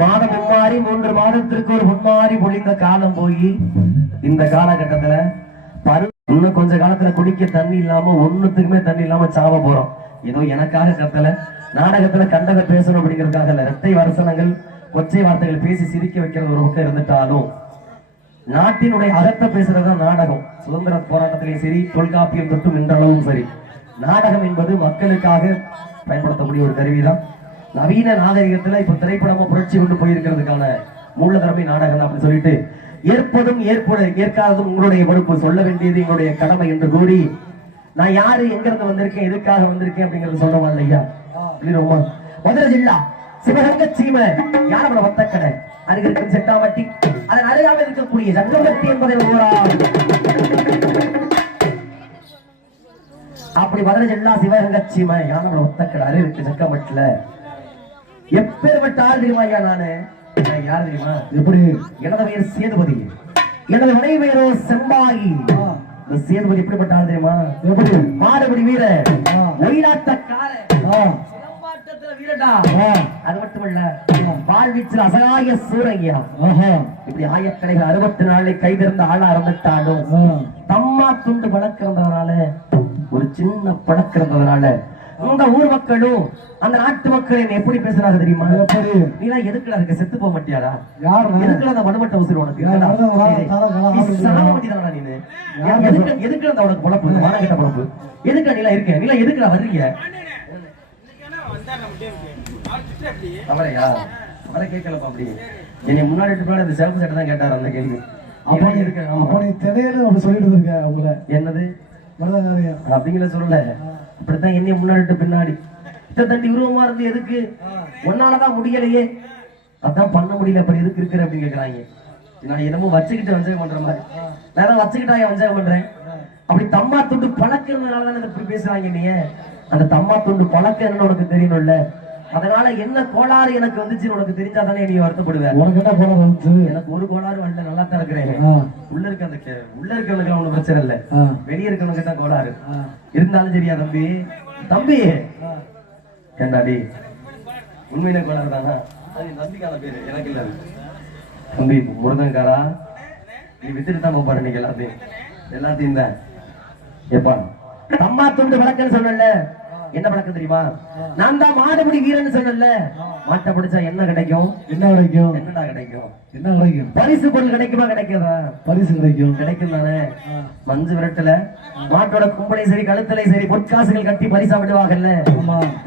மாதம் மும்மாறி 3 மாதத்திற்கு ஒரு மும்மாறி பொழிந்த காலம் போய் இந்த காலகட்டத்துல இன்னும் கொஞ்ச காலத்துல குடிக்க தண்ணி இல்லாம ஒண்ணுத்துக்குமே தண்ணி இல்லாம சாவ போறோம். ஏதோ எனக்காக கத்தல, நாடகத்துல கண்டதை பேசணும் அப்படிங்கிறதுக்காக இல்ல. இரட்டை வசனங்கள் கொச்சை வார்த்தைகள் பேசி சிரிக்க வைக்கிறது ஒரு பக்கம் இருந்துட்டாலும் நாட்டினுடைய அகத்தை பேசுறதுதான் நாடகம். சுதந்திர போராட்டத்திலையும் சரி, தொல்காப்பியம் தொட்டும் இன்றளவும் சரி, நாடகம் என்பது மக்களுக்காக பயன்படுத்தக்கூடிய ஒரு கருவிதான். நவீன நாகரிகத்துல இப்ப திரைப்படமா புரட்சி கொண்டு போயிருக்கிறதுக்கான மூலதனமே நாடகம் அப்படின்னு சொல்லிட்டு, ஏற்பதும் ஏற்காததும் உங்களுடைய பொறுப்பு, சொல்ல வேண்டியது எங்களுடைய கடமை என்று கூறி, நான் யாரு, எங்க இருந்து வந்திருக்கேன், எதுக்காக வந்திருக்கேன் அப்படிங்கறது சொல்றோமா இல்லையா? மதுரை ஜில்லா சிவகங்கை சீமை யானவள வத்தக்கடை அருகிற்கு செட்டாமட்டி, அதன் அருகாமல் இருக்கக்கூடிய சங்கமட்டி என்பதை அப்படி மதுரை ஜில்லா சிவகங்கை சீமை யானவள வத்தக்கடை அருகிற்கு செக்கமட்டில எப்பேற்பட்ட ஆள் தெரியுமா ஐயா? நானு யார் தெரியுமா? எப்படி? எனது பெயர் சேதுபதி, எனது மனைவி பெயரோ செம்பாகி. சேதுபதி எப்படிப்பட்ட ஆள் தெரியுமா? எப்படி? மாடுபடி வீர, ஒயிலாட்டக்கார, சிலம்பாட்டத்துல வீரடா. அது மட்டுமல்ல, வாழ்வீச்சில் அசகாய சூரையா. இப்படி ஆயக்கலைகள் 64 கைதிருந்த ஆளா இருந்துட்டாலும் தம்மா துண்டு பழக்கிறதுனால, ஒரு சின்ன பழக்கிறதுனால உங்க ஊர் மக்களும் அந்த நாட்டு மக்கள் எப்படி பேசுறாங்க தெரியுமா? நீலாம் எதுக்குல இருக்க, செத்து போக மாட்டியாடா? எதுக்குல அந்த மடுமட்ட உசுறு உனக்கு? எதுக்குல அந்த உனக்கு பொழப்பு, மானகிட்ட பொழப்பு? எதுக்கா நீலாம் இருக்க? நீலாம் எதுக்குல வர்றீங்க? அவரையா அவரை கேட்கலப்பா. அப்படி என்னை முன்னாடி அந்த சிறப்பு சட்டை தான் கேட்டாரு அந்த கேள்வி. சொல்லிட்டு இருக்க அவங்கள என்னது அப்படிங்கிற சொல்லல. அப்படித்தான் என்னைய முன்னாடி பின்னாடி தண்டி உருவமா இருந்து எதுக்கு, ஒன்னாலதான் முடியலையே, அதான் பண்ண முடியல, அப்படி எதுக்கு இருக்கிற அப்படின்னு கேக்குறாங்க. நான் என்னமோ வச்சுக்கிட்டு வஞ்சகம் பண்ற மாதிரி, நான் வச்சுக்கிட்டா வஞ்சகம் பண்றேன். அப்படி தம்மா துண்டு பழக்கிறதுனாலதான் இப்படி பேசுறாங்க. நீ அந்த தம்மா துண்டு பழக்கம் என்னன்னு உனக்கு தெரியணும்ல, அதனால என்ன கோளாறு எனக்கு வந்துச்சு உனக்கு தெரிஞ்சாதானே நீ வருத்தப்படுவேன். உனக்கு என்ன கோளாறு வந்துச்சு? எனக்கு ஒரு கோளாறு வரல, நல்லா தான் இருக்கிறேன். உள்ள இருக்கிறவனுக்கு ஒண்ணு பிரச்சனை இல்ல, வெளியே இருக்கிறவனுக்கு தான் கோளாறு இருந்தாலும் சரியா. தம்பி தம்பி ஏண்டாடி உண்மையில கோளாறு தானா? தம்பிக்கான பேரு எனக்கு இல்ல. தம்பி முருகன்காரா, நீ வித்துட்டு தான் பாரு நீங்க எல்லாத்தையும் தான். எப்பா தம்மா துண்டு வழக்கன்னு சொன்னல, என்ன பழக்கம் தெரியுமா? நான் தான் மாடுபிடி வீரன் சொன்னல, மாட்டை பிடிச்சா என்ன கிடைக்கும்? என்ன கிடைக்கும்? என்னடா கிடைக்கும்? என்ன கிடைக்கும்? பரிசு பொருள் கிடைக்குமா? கிடைக்காதா? பரிசு கிடைக்கும். கிடைக்கும் தானே. மஞ்சு விரட்டுல மாட்டோட கும்பலை சரி, கழுத்தலை சரி, பொற்காசுகள் கட்டி பரிசா விடுவாங்கல்ல.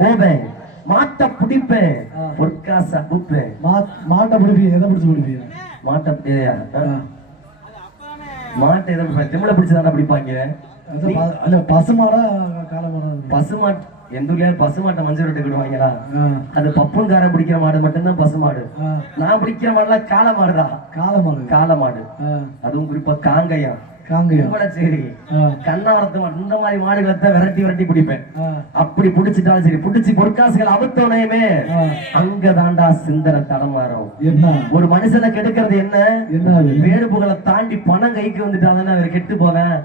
போவேன், மாட்டை பிடிப்பேன், பொற்காசா கூப்பேன். மாட்டை பிடிப்பீங்க? எதை பிடிச்சு பிடிப்பீங்க? மாட்டை எதை திமிழ பிடிச்சதான பிடிப்பாங்க. பசுமாடா காலமாடா? பசுமாட்டு எந்த ஊர்லயாவது பசுமாட்டை மஞ்சள் விட்டு விடுவாங்களா? அது பப்புன்காரன் பிடிக்கிற மாடு மட்டும்தான் பசுமாடு. நான் பிடிக்கிற மாடுலாம் காளை மாடுதான். காளை மாடு, அதுவும் குறிப்பா காங்கயம், சரி கண்ணாரத்து மாடு, இந்த மாதிரி மாடுகளை தான் விரட்டி பிடிப்பேன். அப்படி பிடிச்சிட்டாலும் சரி, பிடிச்சி பொற்காசுகள் அவுத்தோனையுமே அங்க தாண்டா சிந்தனை தடமாறும். ஒரு மனுஷனை கெடுக்கிறது என்ன? வேறு புகழை தாண்டி பணம் கைக்கு வந்துட்டாதானே அவர் கெட்டு போவேன்.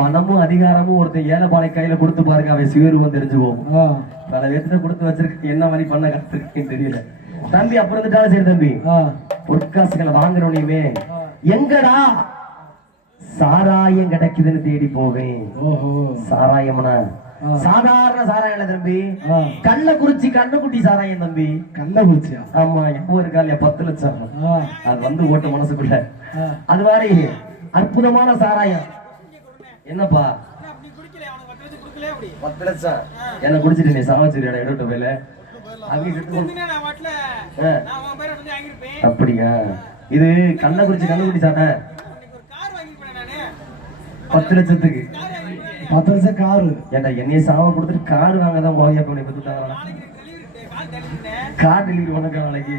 பணமும் அதிகாரமும் ஒருத்தன் ஏழைப்பாளை கையில கொடுத்து பாருங்க, அவன் சிவருவம் தெரிஞ்சுவோம். பல பேர்த்த கொடுத்து வச்சிருக்க, என்ன மாதிரி பண்ண கத்துருக்கேன்னு தெரியல. தம்பி அப்புறம் இருந்துட்டாலும் சரி தம்பி, பொற்காசுகளை வாங்குறோனையுமே எங்கடா சாராயம் கிடைக்குதுன்னு தேடி போவேன். சாராயம்னா சாதாரண சாராயம் தம்பி, கள்ளக்குறிச்சி கண்ணுக்குட்டி சாராயம் தம்பி. கள்ளக்குறிச்சியா? ஆமா, எப்போ இருக்கால 10 லட்சம் அது வந்து ஓட்ட மனசுக்குள்ள. அது மாதிரி அற்புதமான சாராயம். என்னப்பா 10 லட்சம் என்ன குடிச்சிட்டு நீ சாவச்சிரியாடா எடுத்து போயில? அப்படியா? இது கள்ளக்குறிச்சி கண்ணுக்குட்டி சாராயம் 10 லட்சத்துக்கு. 10 லட்சம் காரு? ஏன்டா என்னைய சாவ கொடுத்துட்டு கார் வாங்கதான் போய் அப்ப பெற்றுட்டாங்க. கார் டெலிவரி பண்ண நாளைக்கு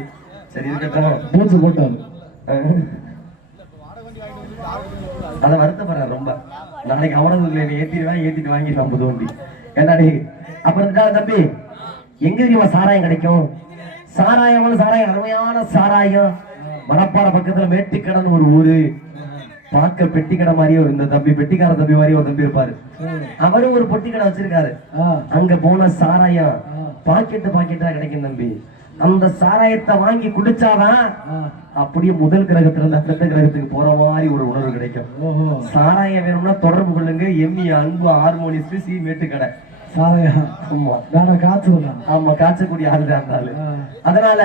சரி இருக்கட்டும். பூத்து போட்டாரு. அதை வருத்தப்படுற ரொம்ப. நாளைக்கு அவனது ஏத்திட்டு வாங்கிடலாம் புது வண்டி. ஏன்டாடி அப்புறம் தம்பி எங்க தெரியுமா சாராயம் கிடைக்கும்? சாராயம் அருமையான சாராயம் மணப்பாறை பக்கத்துல மேட்டுக்கடன் ஒரு ஊரு. பார்க்க பெட்டி கடை மாதிரியே இந்த தம்பி, பெட்டிக்கார தம்பி மாதிரி ஒரு தம்பி இருப்பாரு. அவரும் ஒரு பொட்டி கடை வச்சிருக்காரு. அங்க போன சாராயம் பாக்கெட்டா கிடைக்கும் தம்பி. அந்த சாராயத்தை வாங்கி குடிச்சாதான் அப்படியே முதல் கிரகத்துல இருந்து அடுத்த கிரகத்துக்கு போற மாதிரி ஒரு உணர்வு கிடைக்கும். ஓஹோ. சாராயம் வேணும்னா தொடர்பு கொள்ளுங்க. எம்மி அன்பு ஹார்மோனிஸ்ட் சி மேட்டுக்கடை. சாராயம் ஆமா வேணா காய்ச்சலாம். ஆமா, காய்ச்சக்கூடிய ஆள் தான் இருந்தாலும். அதனால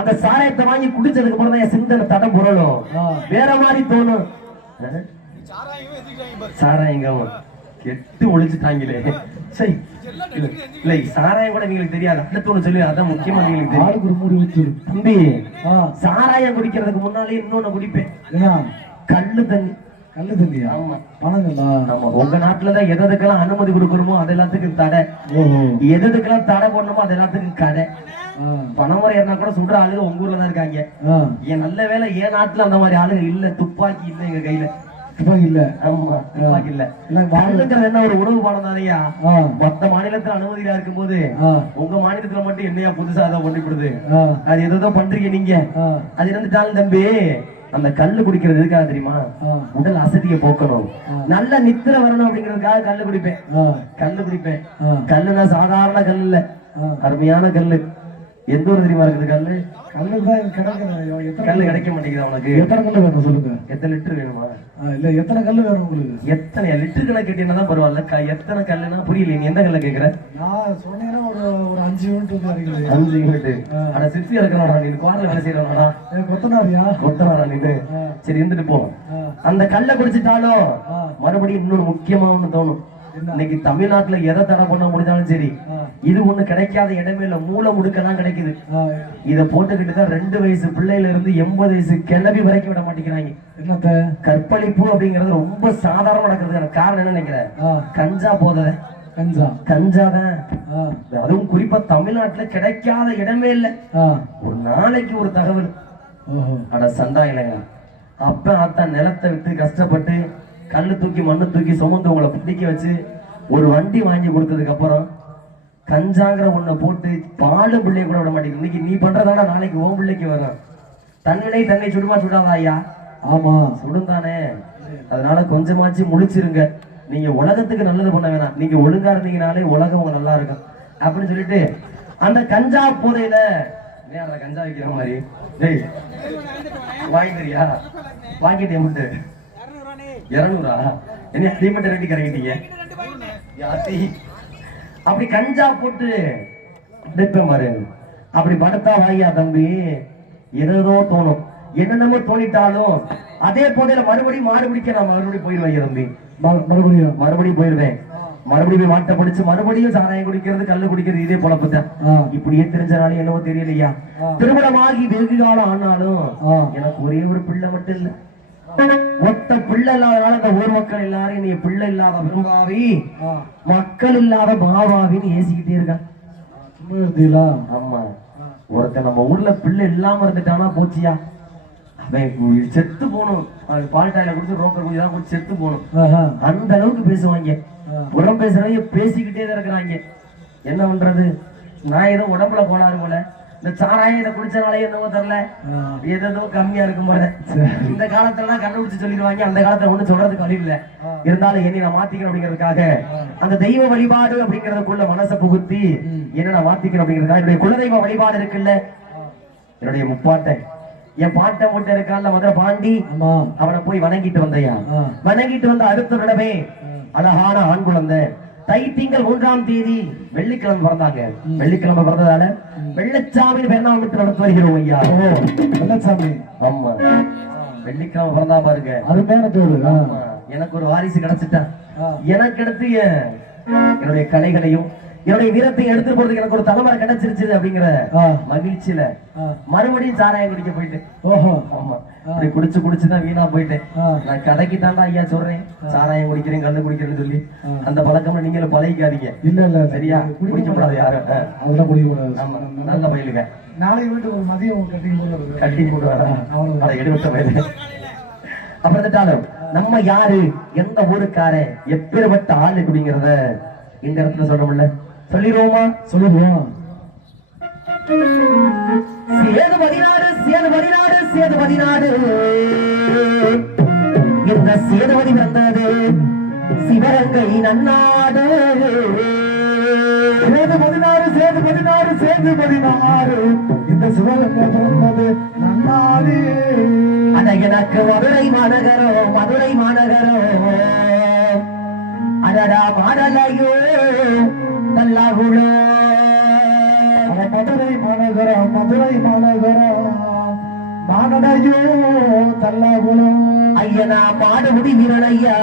அந்த சாராயத்தை வாங்கி குடிச்சதுக்கு அப்புறம் தான் என் சிந்தனை தடம் புரளும், வேற மாதிரி தோணும். சாராயங்க கெட்டு ஒழிச்சுட்டாங்களே. சரி இல்ல, சாராயம் கூட நீங்களுக்கு தெரியாது. அடுத்து ஒண்ணு சொல்லி அதான் முக்கியமா நீங்களுக்கு தெரியும். ஆளுக்கு ஒரு மூடி ஊத்து தம்பி. சாராயம் குடிக்கிறதுக்கு முன்னாலே இன்னொன்னு குடிப்பேன். கல்லு தண்ணி. கல்லு தண்ணியா? ஆமா. பணங்களா? ஆமா. உங்க நாட்டுலதான் எதுக்கெல்லாம் அனுமதி கொடுக்கணுமோ அது எல்லாத்துக்கும் தடை, எதுக்கெல்லாம் தடை பண்ணணுமோ அது எல்லாத்துக்கும் கடை. பணமுறை ஏறினா கூட சுடுற ஆளுங்க உங்க ஊர்ல தான் இருக்காங்க. என் நல்ல வேலை என் நாட்டுல அந்த மாதிரி ஆளுங்க இல்ல. துப்பாக்கி இல்ல எங்க கையில. துப்பாக்கி இல்ல. ஆமா, துப்பாக்கி இல்ல. வாழ்ந்துக்கிறது என்ன ஒரு உணவு பாடம் தானையா? மொத்த மாநிலத்துல அனுமதியா இருக்கும் போது உங்க மாநிலத்துல மட்டும் என்னையா புதுசா அதை பண்ணிவிடுது? அது எதோ பண்றீங்க நீங்க. அது இருந்துட்டாலும் தம்பி, அந்த கல்லு குடிக்கிறது எதுக்காக தெரியுமா? உடல் அசதியை போக்கணும், நல்ல நித்திரை வரணும் அப்படிங்கிறதுக்காக கல்லு குடிப்பேன். கல்லு குடிப்பேன். கல்லுனா சாதாரண கல் இல்ல, அருமையான கல்லு. எந்த ஊர் தெரியுமா இருக்குது கல்லு? கல்லுதான் கிடைக்கும். கல்லு கிடைக்க மாட்டேங்குது உனக்கு. எத்தனை கல்லு வேணும் சொல்லுங்க? எத்தனை லிட்டர் வேணுமா? இல்ல, எத்தனை கல்லு வேணும் உங்களுக்கு? எத்தனை லிட்டர் கணக்கு கேட்டீங்கன்னா தான் பரவாயில்ல. எத்தனை கல்லுனா புரியல. நீ எந்த கல்ல கேக்குற? நான் சொன்னீங்கன்னா ஒரு 5 யூனிட் வந்து 5 யூனிட். ஆனா சித்தி இருக்கிறோடா நீ, குவாரில் வேலை செய்யறோம்டா. கொத்தனாரியா? கொத்தனாரா நீனு? சரி, இருந்துட்டு போ. அந்த கல்லை குடிச்சிட்டாலும் மறுபடியும் இன்னொரு முக்கியமா ஒண்ணு தோணும். இன்னைக்கு தமிழ்நாட்டுல எதை தடை பண்ண முடிஞ்சாலும் சரி, இது ஒண்ணு கிடைக்காத இடமே இல்ல. மூளை முடுக்கெல்லாம் கிடைக்குது. இத போட்டுக்கிட்டு தான் 2 வயசு பிள்ளையில இருந்து 80 வயசு கிளம்பி வரைக்கும் விட மாட்டேங்கிறாங்க. என்னத்த? கற்பழிப்பு அப்படிங்கறது ரொம்ப சாதாரண நடக்கிறதுக்கான காரணம் என்ன நினைக்கிறேன்? கஞ்சா போதை. கஞ்சாதான். அதுவும் குறிப்பா தமிழ்நாட்டுல கிடைக்காத இடமே இல்ல. ஒரு நாளைக்கு ஒரு தகவல். அட சண்டா இல்லைங்க. அப்ப அத்தான் நிலத்தை விட்டு கஷ்டப்பட்டு கல்லு தூக்கி மண்ணு தூக்கி சுமந்து உங்களை பிடிக்க வச்சு ஒரு வண்டி வாங்கி கொடுத்ததுக்கு அப்புறம் கஞ்சாங்கிற ஒண்ண போட்டு பாலு பிள்ளைய கூட விட மாட்டேங்குது. இன்னைக்கு நீ பண்றதான நாளைக்கு ஓம் பிள்ளைக்கு வரும். தன்னிலை தன்னை சுடுமா சுடாதா ஐயா? ஆமா, சுடும் தானே. அதனால கொஞ்சமாச்சு முழிச்சிருங்க. நீங்க உலகத்துக்கு நல்லது பண்ண வேணாம், நீங்க ஒழுங்கா இருந்தீங்கனாலே உலகம் உங்க நல்லா இருக்கும் அப்படின்னு சொல்லிட்டு அந்த கஞ்சா போதையில கஞ்சா வைக்கிற மாதிரி வாங்கிறியா? வாங்கிட்டே முட்டு 200 என்ன அடிமட்ட ரெட்டி கறங்கிட்டீங்க. அப்படி கஞ்சா போட்டு பாரு. அப்படி படுத்தா வாயா தம்பி, ஏதோ தோணும். என்னென்னமோ தோணிட்டாலும் அதே போதையில மறுபடியும் மாடு பிடிக்க நான் மறுபடியும் போயிடுவேன் தம்பி. மறுபடியும் போயிடுவேன். மறுபடியும் போய் மாட்டை பிடிச்சு மறுபடியும் சாராயம் குடிக்கிறது, கல்லு குடிக்கிறது, இதே பொழப்புதான். இப்படியே தெரிஞ்சனாலும் என்னவோ தெரியலையா, திருமணமாகி வெகு காலம் ஆனாலும் எனக்கு ஒரே ஒரு பிள்ளை மட்டும் இல்ல. மொத்த பிள்ளை இல்லாதனால அந்த ஊர் மக்கள் எல்லாரும் நீ பிள்ளை இல்லாத பெரும்பாவி, மக்கள் இல்லாத பாவாவின்னு ஏசிக்கிட்டே இருக்கான். ஆமா, ஒருத்தன் நம்ம ஊர்ல பிள்ளை இல்லாம இருந்துட்டானா போச்சியா, அவன் செத்து போகணும். பால்டாயில கொடுத்து ரோக்கர் குடிதான் கொடுத்து செத்து போகணும். அந்த அளவுக்கு பேசுவாங்க. புறம் பேசுறவங்க பேசிக்கிட்டே தான் இருக்கிறாங்க. என்ன பண்றது? நான் ஏதோ உடம்புல கோளாறு போல, இந்த சாராயம் இதை குடிச்சனாலே என்னவோ தெரியல, ஏதோ கம்மியா இருக்கும் போல. இந்த காலத்துல கண்டுபிடிச்சு சொல்லிடுவாங்க, அந்த காலத்துல ஒண்ணு சொல்றதுக்கு வழி இல்ல. இருந்தாலும் என்னை நான் மாத்திக்கணும் அப்படிங்கிறதுக்காக அந்த தெய்வ வழிபாடு அப்படிங்கறதுக்குள்ள மனசை புகுத்தி என்ன நான் மாத்திக்கணும் அப்படிங்கிறதுக்காக என்னுடைய குலதெய்வ வழிபாடு இருக்குல்ல, என்னுடைய முப்பாட்டை, என் பாட்டை மூட்டை இருக்கான்ல மதுரை பாண்டி, அவனை போய் வணங்கிட்டு வந்தையா. வணங்கிட்டு வந்த அடுத்த தடவை அழகான ஆண் குழந்தை தை திங்கள் 3ஆம் தேதி வெள்ளிக்கிழமை பிறந்தாங்க. வெள்ளிக்கிழமை பிறந்ததால வெள்ளச்சாமி பேர்லாம் விட்டு நடத்து வருகிறோம் ஐயா. வெள்ளச்சாமி. ஆமா, வெள்ளிக்கிழமை பிறந்தா பாருங்க, அது பேர பேரு. எனக்கு ஒரு வாரிசு கிடைச்சிட்டான். எனக்கு அடுத்து என்னுடைய கலைகளையும் என்னுடைய வீரத்தை எடுத்து போறதுக்கு எனக்கு ஒரு தலைமுறை கிடைச்சிருச்சு அப்படிங்கிற மகிழ்ச்சியில மறுபடியும் சாராயம் குடிக்க போயிட்டேன். ஓஹோ, ஆமா, அப்படி குடிச்சு குடிச்சுதான் வீணா போயிட்டேன். நான் கதைக்கு தாண்டா ஐயா சொல்றேன், சாராயம் குடிக்கிறேன் கல்லு குடிக்கிறேன்னு சொல்லி. அந்த பழக்கம் நீங்களும் பழகிக்காதீங்க. இல்ல இல்ல, சரியா? குடிக்க கூடாது யாரும். அதெல்லாம் குடிக்க கூடாது. ஆமா, நல்ல பயிலுங்க. நாளைக்கு வீட்டு ஒரு மதியம் கட்டிங் போடுவாரா? அதை எடுத்த பயிலு. அப்புறம் நம்ம யாரு, எந்த ஊருக்கார, எப்பேற்பட்ட ஆளு அப்படிங்கிறத இந்த இடத்துல சொல்றோம்ல, சொல்லிடுவோமா? சொல்லிடுவோம். சேதுபதி நாடு, சேதுபதி நாடு, சேதுபதி நாடு. இந்த சேதுபதி வந்தது சிவகங்கை நன்னாடு. சேதுபதி நாடு, சேதுபதி நாடு, சேதுபதி நாடு. இந்த சிவகங்கை பிறந்தது நன்னாளே. அட எனக்கு மதுரை மாநகரோ அடடா மாடலையோ நல்லாகுளோ. மதுரை மாநகரம் மானடையோ தல்லாகுளம். ஐயனா மாடுமுடி வீரனையா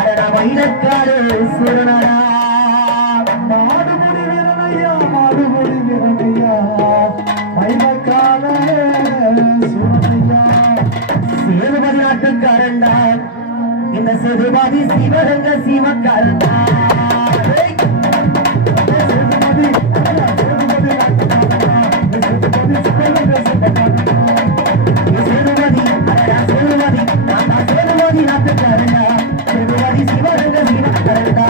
அடடா மயிலக்காடு சூரனடா. மாடுமுடி வீரனையா மயிலக்கால சூரனையா. சேதுபதி நாட்டுக்காரண்டா இந்த சேதுபதி சிவகங்க சிவக்காரண்டா. சேதுபதி நாட்டுக்காரண்டா சேதுபதி சிவகங்க சிவக்காரண்டா.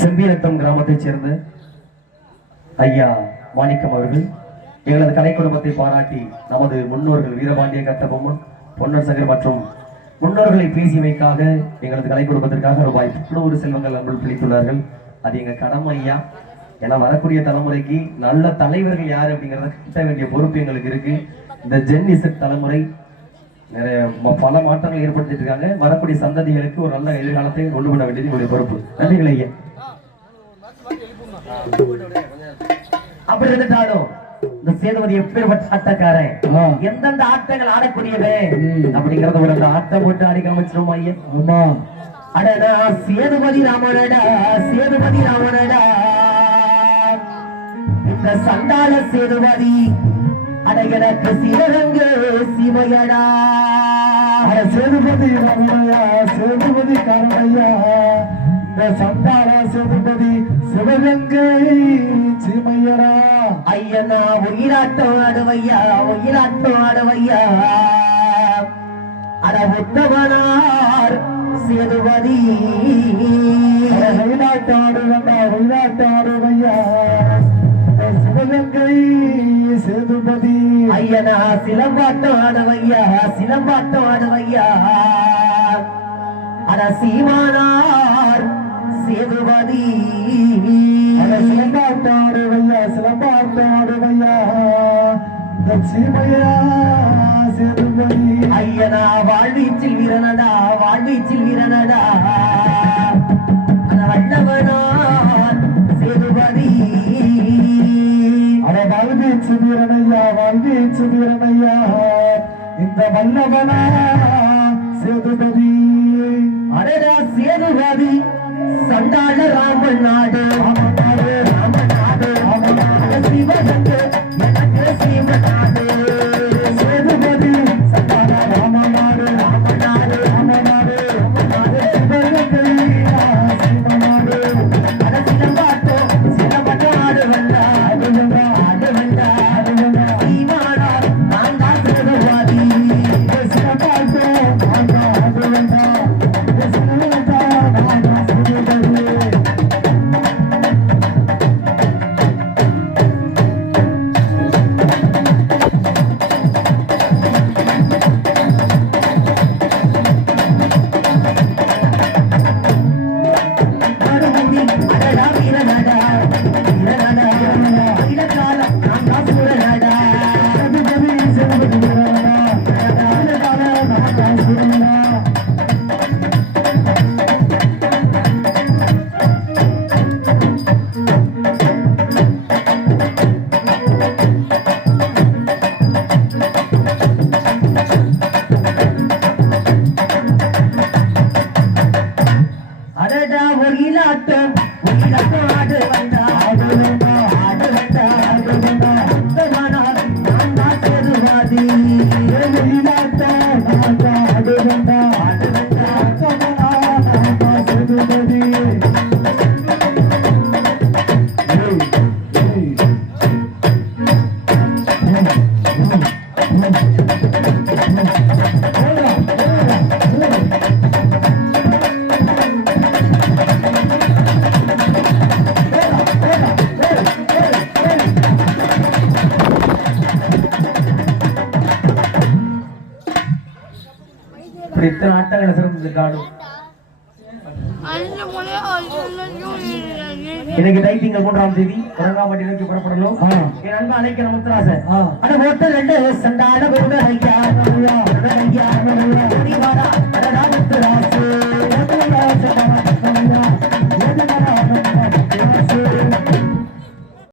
செம்பிரத்தம் கிராமத்தைச் சேர்ந்த ஐயா மாணிக்கம் அவர்கள் எங்களது கலை குடும்பத்தை பாராட்டி நமது முன்னோர்கள் வீரபாண்டிய கட்டபொம்மன், பொன்னர் சகர் மற்றும் முன்னோர்களை பேசியமைக்காக எங்களது கலை குடும்பத்திற்காக ரூபாய் 100 செல்வங்கள் அன்புள் பிடித்துள்ளார்கள். அது எங்க கடமை ஐயா. ஏன்னா வரக்கூடிய தலைமுறைக்கு நல்ல தலைவர்கள் யாரு அப்படிங்கிறத கிட்ட வேண்டிய பொறுப்பு எங்களுக்கு இருக்கு. இந்த ஜென்னிசெட் தலைமுறை நிறைய பல மாற்றங்கள் ஏற்படுத்திட்டு இருக்காங்க. வரக்கூடிய சந்ததிகளுக்கு ஒரு நல்ல எதிர்காலத்தை கொண்டு வர வேண்டியது உங்களுடைய பொறுப்பு. நன்றிகள் ஐயா. அப்படி இருந்துட்டாலும் இந்த சேதுபதி எப்பேற்பட்ட ஆட்டக்காரன், எந்தெந்த ஆட்டங்கள் ஆடக்கூடியவன் அப்படிங்கறத ஒரு அந்த ஆட்டம் போட்டு ஆடி காமிச்சிருமா ஐயா. ஆமா. அடடா சேதுபதி ராமனடா இந்த சண்டாள சேதுபதி அட எனக்கு சிவகங்க சிவையடா. சேதுபதி ராமனையா சேதுபதி காரணையா இந்த சண்டாள சேதுபதி சிவகங்கை சீமையரா. ஐயனா உயிராட்டம் ஆடுவையா அட உத்தமனார் சேதுபதி ஆடுவையா சிவகங்கை சேதுபதி. ஐயனா சிலம்பாட்டம் ஆடுவையா அட சீமானார் சேதுபதி. சிலம்பாட்டாடுவையா இந்த சீமையா சேதுபதி. ஐயனா வாழ்வீச்சில் வீரனடா அட வல்லவனார் சேதுபதி. அட வாழ்வீச்சு வீரனையா இந்த வல்லவனா சேதுபதி. அடடா சேதுபதி சண்டாள ராமன் நாடு சிவகங்க எனக்கு சிவநாடு. சேதுபதி சண்டாள ராமநாடு சிவகங்கை சிவநாடு. அட சிலம்பாட்டம் ஆடு வந்தா சீமானார் நான் தான் சேதுபதி. இப்படி இத்தனை ஆட்டங்களை சிறந்தது காடு. இன்னைக்கு டைட்டிங்க 3ஆம் தேதி உறங்காமட்டி நோக்கி புறப்படணும். என் அன்பு அழைக்கிற முத்துராசன். ஆனா மொத்தம் 2 சண்டான